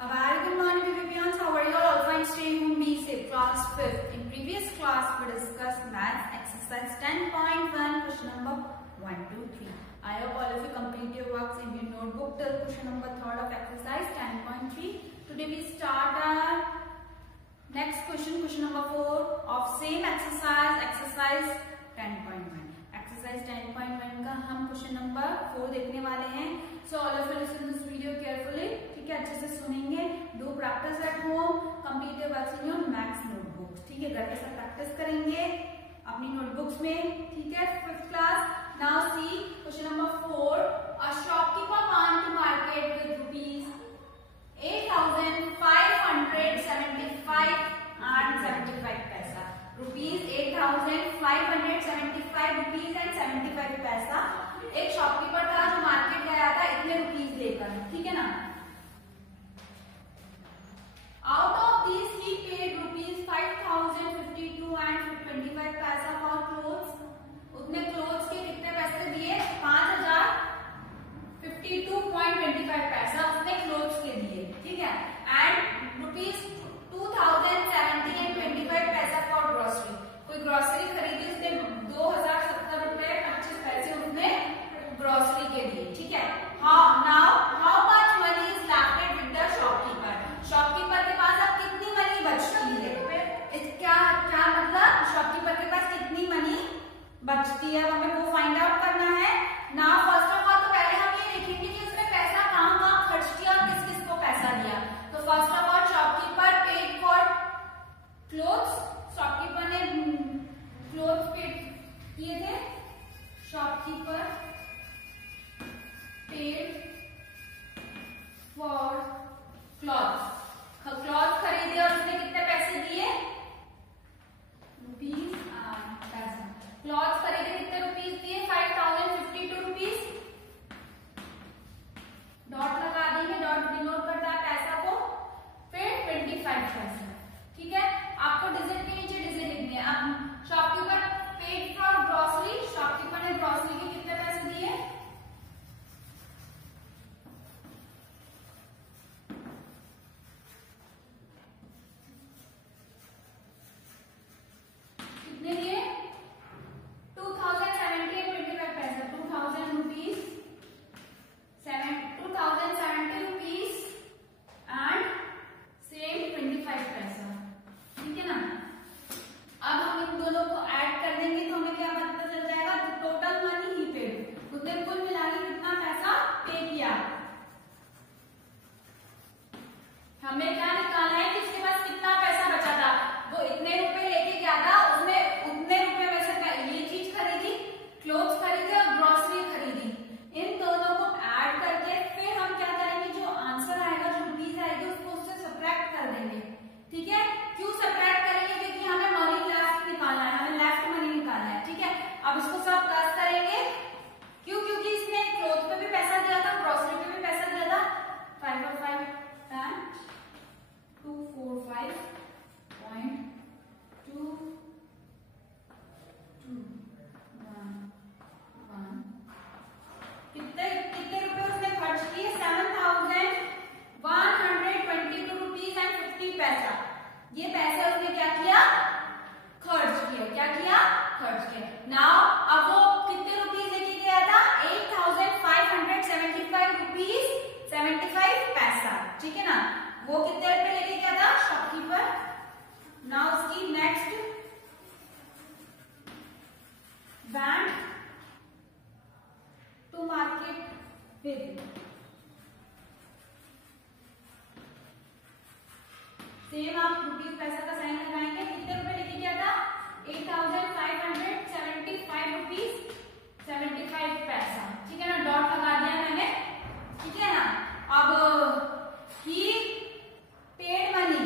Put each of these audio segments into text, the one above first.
A very good morning, Vivians. How are you all? All fine. Stay home. Be safe. Class 5th. In previous class, we discussed maths exercise 10.1, question number 1, 2, 3. I hope all of you complete your works in your notebook till question number 3 of exercise 10.3. Today we start our next question, question number 4 of same exercise, exercise 10.1. Exercise 10.1 का हम question number 4 देखने वाले हैं. So all of you listen this video carefully. ठीक है, अच्छे से सुनेंगे. Do practice at home. Complete your works in your maths notebooks. ठीक है, घर पे सब प्रैक्टिस करेंगे अपनी नोटबुक्स में. ठीक है, 5th class. Now see question number 4. A shopkeeper want to market with rupees 8,575 and 75 पैसा. रुपीज 8,575 रुपीज एंड 75 पैसा. एक शॉपकीपर था जो मार्केट गया था इतने रुपीज लेकर. ठीक है ना. Out of this he paid rupees 5,052 and 25 पैसा फॉर क्लोथ्स. उतने क्लोथ्स के कितने पैसे दिए? 5,052.25 पैसा उसने क्लोथ्स के दिए. ठीक है. एंड रुपीज 2,070 and 25 पैसा फॉर ग्रोसरी. कोई ग्रोसरी खरीदी उसने 2,070 रुपए 25 पैसे उसने ग्रोसरी के लिए. ठीक है. Now how much money is left with the shopkeeper. Shopkeeper के पास अब कितनी मनी बचती है? क्या क्या मतलब शॉपकीपर के पास कितनी मनी बचती है हमें वो फाइंड आउट करना है. नाउ फर्स्ट ऑफ ऑल तो पहले हम ये देखेंगे कि उसने पैसा कहाँ कहाँ खर्च किया और किस किस को पैसा दिया. तो first of all shopkeeper paid for clothes. Shopkeeper ने क्लोथ्स पेड किए थे. Shopkeeper paid for clothes. Cloth खरीदे और उसने कितने पैसे दिए? रुपीज पैसा. क्लॉथ खरीदे कितने रुपीज दिए? 5,052 रुपीज. डॉट लगा देंगे. डॉट डिनोट करता है पैसा को. फिर 25 पैसा. ठीक है. आपको डिजिट के नीचे डिजिट लिखने हैं. अब shopkeeper paid for grocery. Shopkeeper ने ग्रोसरी के कितने पैसे दिए? कितने दिए? 2,070 and 25 पैसा. 2,000 रुपीज 2,070 रुपीज एंड सेम 25 पैसा. ठीक है ना. अब हम इन दोनों को ऐड कर देंगे तो हमें क्या पता चल जाएगा? टोटल मनी ही पेड. उसने कुल मिला के कितना पैसा पे किया. हमें क्या निकालना है कि उसके पास कितना पैसा बचा था. वो इतने रुपए लेके गया था. उसने उतने रुपए में से ये चीज खरीदी, क्लोथ्स खरीदे और ग्रोसरी खरीदी. इन दोनों को ऐड करके फिर हम क्या करेंगे? जो आंसर आएगा, जो रुपीज आएगी उसको उससे सब्ट्रैक्ट कर देंगे. ठीक है. क्यों सब्ट्रैक्ट करेंगे? क्योंकि हमें मनी लेफ्ट निकालना है. हमें लेफ्ट मनी निकालना है. ठीक है. अब इसको सब प्लस करेंगे. क्यों? क्योंकि इसने क्लोथ पे भी पैसा दिया था, ग्रोसरी पे भी पैसा दिया था. 5 और 5 10 245.2 कितने रुपए उसने खर्च किए? 7,122 रुपीज एंड 50 पैसा. ये पैसा उसने क्या किया? खर्च किया. क्या किया? खर्च किया. नाउ अब वो कितने रुपीज लेके गया था? 8,575 रुपीज 75 पैसा. ठीक है ना. वो कितने रुपए लेके गया था शॉपकीपर. नाउ उसकी next went to market with. Same आप रुपीज पैसा का साइन लगाएंगे. कितने रुपए लेके गया था? 8,575 रुपीज 75 पैसा. ठीक है ना. डॉट लगा दिया मैंने. ठीक है ना. अब ही पेड मनी.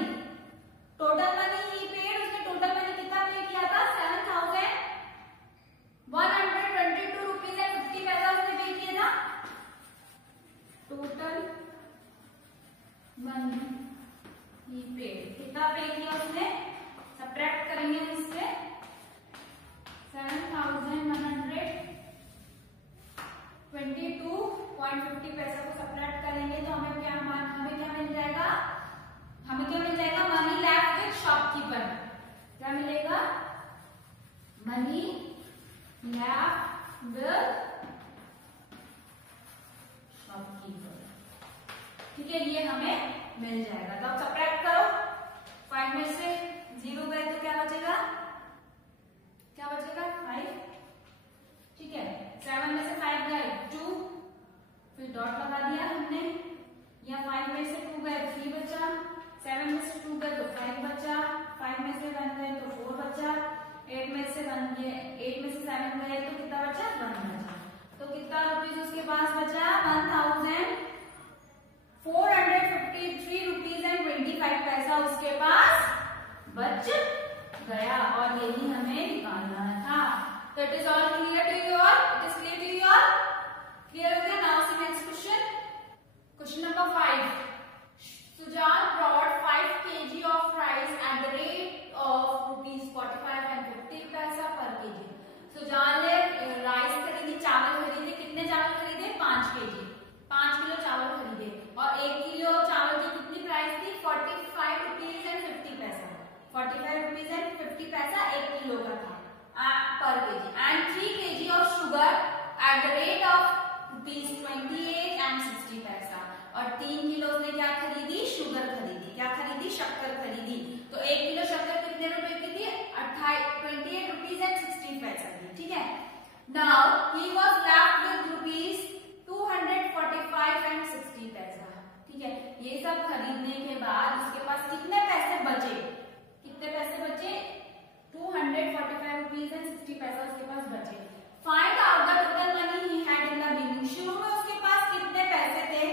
टोटल मनी ही पेड. उसने टोटल मनी कितना पे किया था? 7,122 रुपीज एंड 50 पैसा उसने पे किया था. टोटल मनी ही पेड. कितना पे किया उसने? सब्ट्रैक्ट करेंगे इससे. 7,122.50 पैसा को सब्ट्रैक्ट करेंगे तो हमें क्या मिल जाएगा? जाएगा, हमें क्या मिल जाएगा, मनी लेफ्ट विद शॉपकीपर। क्या मिलेगा, मनी लेफ्ट विद शॉपकीपर। ठीक है, ये हमें मिल जाएगा। तो अब सब्ट्रैक्ट करो, 5 में से 0 गए तो क्या बचेगा, क्या बचेगा 5। ठीक है, 7 में से 5 गए 2, फिर डॉट लगा दिया हमने। यहाँ 5 में से 2 गए 3 बचा, 7 में से 2 गए तो 5 बचा, 5 में से 1 गए तो 4 बचा, 8 में से 7 गए तो कितना बचा, 1 बचा। तो कितना रुपीज उसके पास बचा, 1453 रुपीज एंड 25 पैसा उसके पास बच गया, और यही हमें निकालना था। तो it is all clear to you all, it is clear to you all, clear हो गया। Now see next question, question number 5। Sujal brought 5 kg of rice at the rate of ₹45 and 50 पैसा per kg। सुजाल ने rice खरीदी, चावल खरीदे, कितने चावल खरीदे, 5 kg, 5 किलो चावल खरीदे, और 1 किलो चावल की कितनी प्राइस थी, 45 रुपीज एंड 50 पैसा, 45 रुपीज एंड 50 पैसा 1 किलो का था पर KG, and 3 kg of sugar at the rate of ₹28 and 60 पैसा, और 3 किलो उसने क्या खरीदी, शुगर खरीदी, क्या खरीदी, शक्कर खरीदी। तो 1 किलो शक्कर कितने रुपए की थी, 28 रुपीज एंड 60 पैसा की। ठीक है, now he was left with ₹245 and 60 पैसा। ठीक है, ये सब खरीदने के बाद उसके पास कितने पैसे बचे, कितने पैसे बचे, 245 रुपीज एंड 60 पैसा उसके पास बचे। Find out the total money he had in the beginning. शुरू में उसके पास कितने पैसे थे,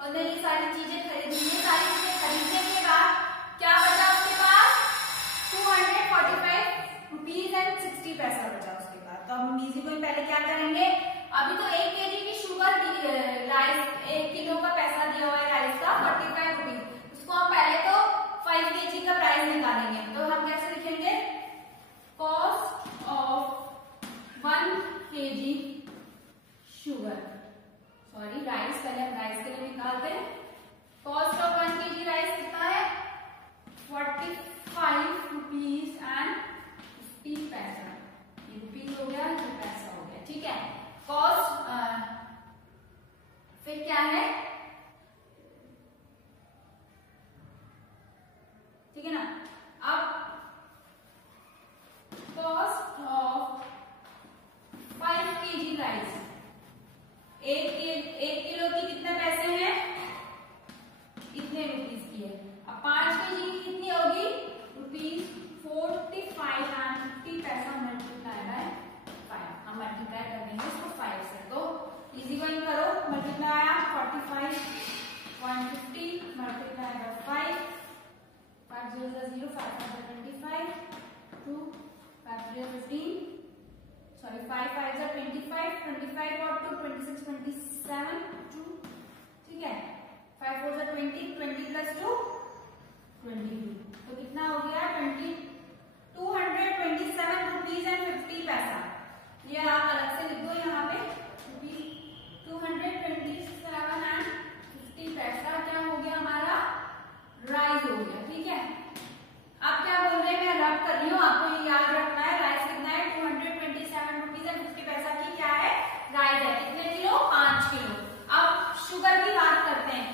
और ये सारी चीजें खरीदी, ये सारी चीजें खरीदने के बाद क्या बचा उसके पास, 245 रुपीज एंड 60 पैसा बचा उसके पास। तो हम इजी को पहले क्या करेंगे, अभी तो 1 kg की शुगर राइस, 1 किलो का पैसा दिया हुआ है राइस का 45 रुपीज, उसको हम पहले तो 5 kg का प्राइस निकालेंगे। तो हम कैसे लिखेंगे, cost of 1 kg sugar, sorry rice, पहले हम राइस के लिए निकालते हैं। कॉस्ट ऑफ 1 kg राइस कितना है, 45 रुपीज एंड 50 पैसा, ये रुपीज हो गया, ये पैसा हो गया। ठीक है, कॉस्ट फिर क्या है, ठीक है ना। अब cost of 5 kg rice, 1 kilo की कितने पैसे हैं, इतने रुपीज की है। अब 5 kg की कितनी होगी, ₹45 and 50 पैसा मल्टीप्लाई बाय 5, हम मल्टीप्लाई कर देंगे इसको 5 से। तो इजी गोइंग करो, मल्टीप्लाई आया 45 150 मल्टीप्लाई बाय 5, 5 0 0, 5 25, 2 5 0 15, sorry 5 5 are 25, 25 और 2 26 27 2, ठीक है, 5 4 are 20, 20 plus 2 22, तो कितना हो गया 227 रुपीज एंड 50 पैसा। ये आप अलग से लिख दो यहाँ पे, 227 एंड 50 पैसा क्या हो गया हमारा, राइस हो गया। ठीक है, आप क्या बोल रहे हैं, मैं रब कर रही हूँ, आपको ये याद रखना है। राइस कितना है, 227 रुपीज एंड 50 पैसा की क्या है, राइस है। कितने किलो, 5 किलो। अब शुगर की बात करते हैं,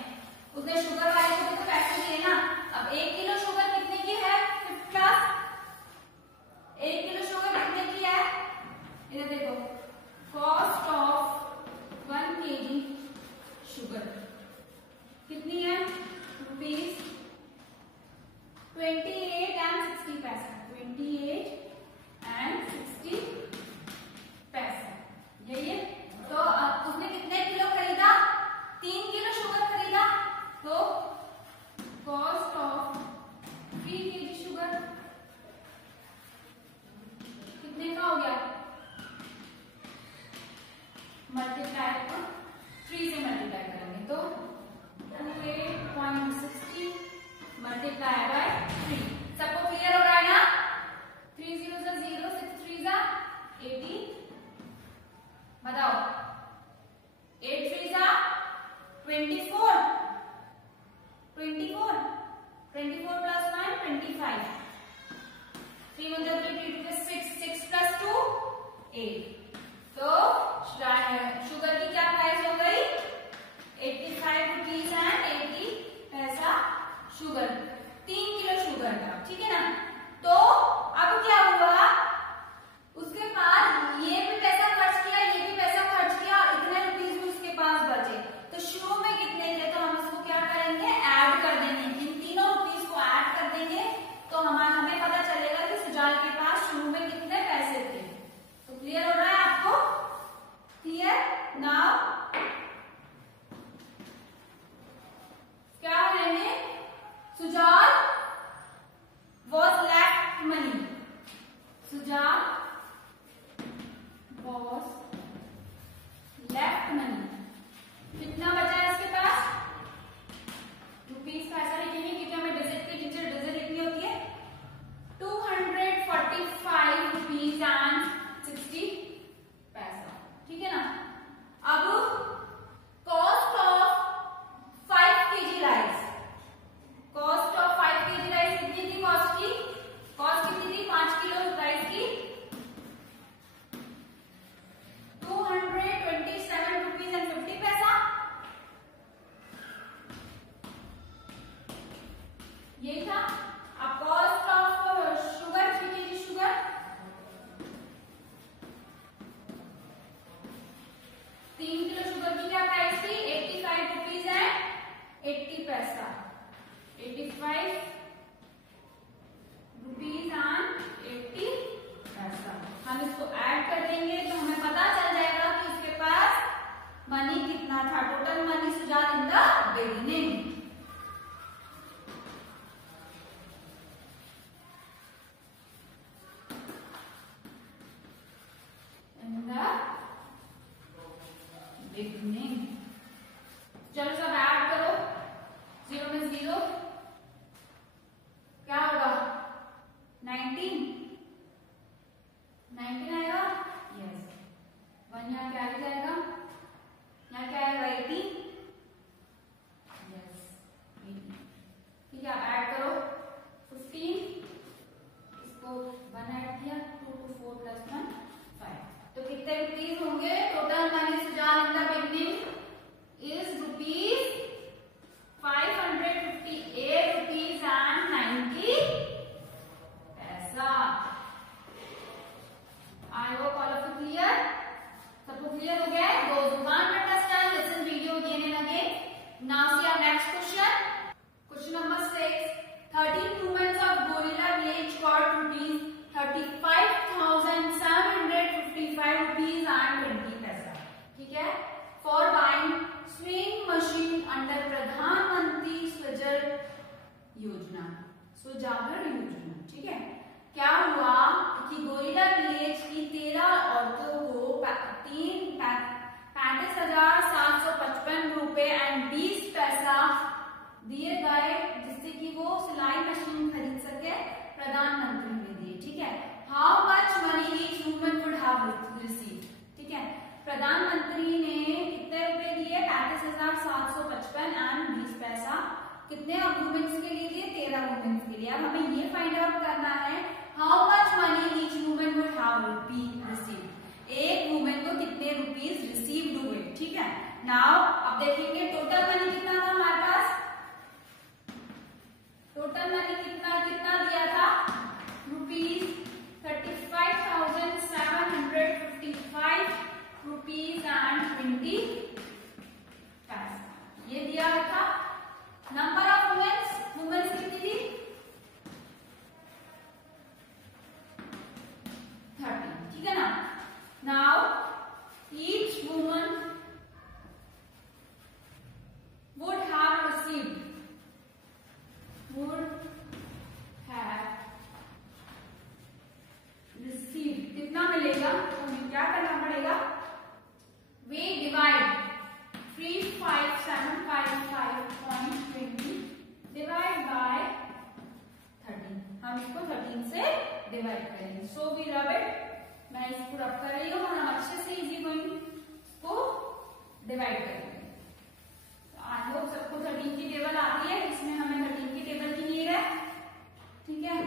उसने शुगर वाले को तो पैसे दिए ना। अब 1 किलो शुगर कितने की है, 5th क्लास, 1 किलो शुगर कितने की है, इधर देखो, कॉस्ट ऑफ 1 kg शुगर कितनी है, रुपीज 28 and 60 पैसा, 28 and 60 पैसा, यही है। तो उसने कितने किलो खरीदा, 3 किलो शुगर खरीदा, तो कॉस्ट ऑफ 3 kg शुगर कितने का हो गया, मल्टीप्लाई को 3 से मल्टीप्लाई करेंगे तो 28.60 मल्टीप्लाई बाय 3। सबको क्लियर हो रहा है ना, 3 0 0, 6 3 18, बताओ 8 3 24, 20 टू 6, 6 प्लस 2 8। तो शुगर की क्या प्राइस हो गई 85 रुपीज एंड 80 पैसा शुगर, 3 किलो शुगर का, ठीक है ना। तो अब क्या हुआ, उसके पास ये भी पैसा खर्च किया, ये भी पैसा खर्च किया, इतने रुपीज भी उसके पास बचे। तो शुरू में कितने थे, तो हम इसको क्या करेंगे, ऐड कर देंगे, इन तीनों रुपीज को ऐड कर देंगे, तो हमें पता चलेगा कि सुजाल के पास शुरू में कितने पैसे थे। तो क्लियर हो रहा है आपको, क्लियर। नाउ क्या करेंगे, Sujal was left money, Sujal was left money, कितना बचा है इसके पास, रुपीस पैसा लिखेंगे क्योंकि हमें डिजिट के नीचे डिजिट लिखनी होती है, 245 रुपीज एंड 60 पैसा, ठीक है ना। अब cost of 5 kg rice, cost of 5 kg rice कितनी थी, कॉस्ट कितनी थी 5 किलो राइस की, 227 रुपीज एंड 50 पैसा, ये था। अब cost of sugar 3 kg sugar, 3 kilo sugar की क्या प्राइस थी 85 रुपीज एंड 80 पैसा, 85 रुपीज एंड 80 पैसा। हम इसको ऐड कर देंगे तो हमें पता चल जाएगा कि उसके पास मनी कितना था, total money Sujal in the beginning. चलो सब ऐड करो, 0 में 0 क्या होगा 19 आएगा, यस। 1 यहाँ क्या आ जाएगा, यहाँ क्या आएगा 80, यस 80, ठीक है। ऐड करो 15, इसको 1 ऐड किया, 2 to 4 plus 1 5, तो कितने रुपीज होंगे, total money Sujal in the beginning is rupees 558 rupees and 90 पैसा। I hope all of you clear, सबको क्लियर हो गया है। Those who can't understand, listen video again and again. Now see our next question. Question number 6. 13 movements of Gorilla Village got rupees 35,755 rupees and 20 पैसा, ठीक है। For buying swing machine under प्रधानमंत्री सुजागर योजना, ठीक है। क्या हुआ कि गोरिल्ला विलेज की 13 औरतों को 35,755 रुपए एंड 20 पैसा दिए गए, जिससे कि वो सिलाई मशीन खरीद सके, प्रधानमंत्री ने दिए, ठीक है। How much money each woman would have received, ठीक है। प्रधानमंत्री ने कितने रुपए दिए 35,755 एंड 20 पैसा, कितने वुमेन्स के लिए दिए 13 वुमेन्स के लिए। अब हमें ये फाइंड आउट करना है how much money each woman would have received, एक वुमेन को कितने रुपीज रिसीव्ड हुए, ठीक है। नाउ अब देखेंगे टोटल मनी कितना था हमारे पास, टोटल मनी कितना दिया था रुपीज 35,755 रुपीज एंड 20 पैसा, ये दिया था। नंबर ऑफ वुमेन्स कितनी थी 30, ठीक है ना। Now each woman would have received, कितना मिलेगा, तो हमें क्या करना पड़ेगा, वे डिवाइड 35,755.20 डिवाइड बाय 13, हम इसको 13 से डिवाइड करेंगे। सो वी रब इट, मैं इसको रब कर रही हूँ और हम अच्छे से इजी गोइंग इसको डिवाइड करेंगे। आई होप सबको 13 की टेबल आती है, इसमें हमें 13 की टेबल की नीड है, ठीक है।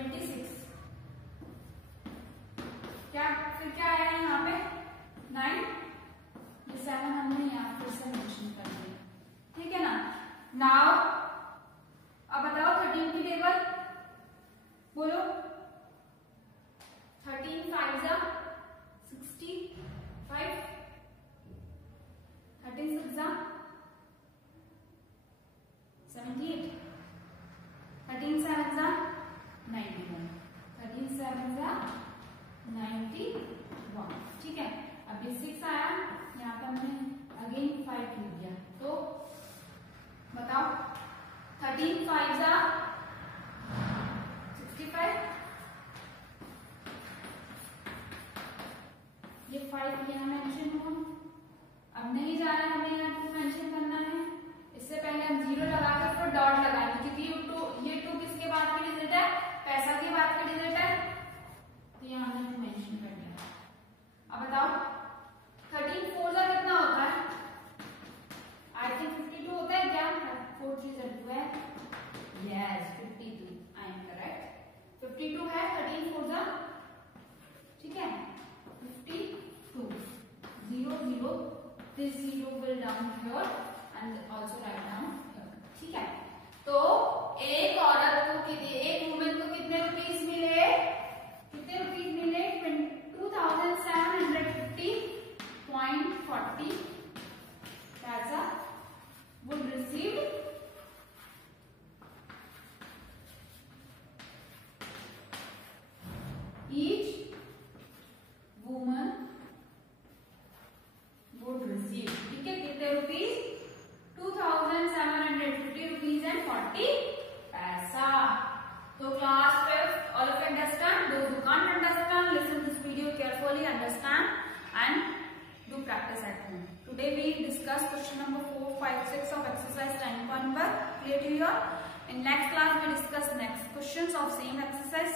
26। क्या फिर क्या आया यहाँ पे 9, ये 7 हमने यहाँ फिर से मेंशन कर दिया, ठीक है ना। नाउ अब बताओ 13 की टेबल बोलो। 13 5 जा 65, 13 6 जा 78, 13 7 जा 91, 13 7 जा 91, ठीक है। अब ये 6 आया, यहाँ पे हमने अगेन 5 लिख दिया, तो बताओ 13 5 जा 65, ये 5 यहाँ मेंशन हुआ। अब नहीं जा रहा है हमें यहाँ 2 मेंशन करना है, इससे पहले हम 0 लगा कर फिर डॉट लगाएंगे, क्योंकि ये 2 किसके बाद की डिजिट है, पैसा के बाद की डिजिट है, तो यहाँ हमने 2 मेंशन कर दिया। अब बताओ 13 4 जा कितना होता है, आई थिंक 52 होता है क्या, 4 3 जा 2 है, यस 52, आई एम करेक्ट, 52 है। 13 4 जा, ठीक है 52, 0 0, this 0 will down here and also write down here, ठीक है। तो एक औरत को एक वुमेन को कितने रुपीस मिले, कितने रुपीस मिले 2750.40 पैसा would receive each woman would receive, ठीक है, कितने रुपीस 2750 रुपीस एंड 40 पैसा। तो class 5 all of you understand, those who can't understand listen this video carefully, understand and do practice at home. Today we discuss question number 4 5 6 of exercise 10.1, clear to you all. In next class we discuss next questions of same exercise.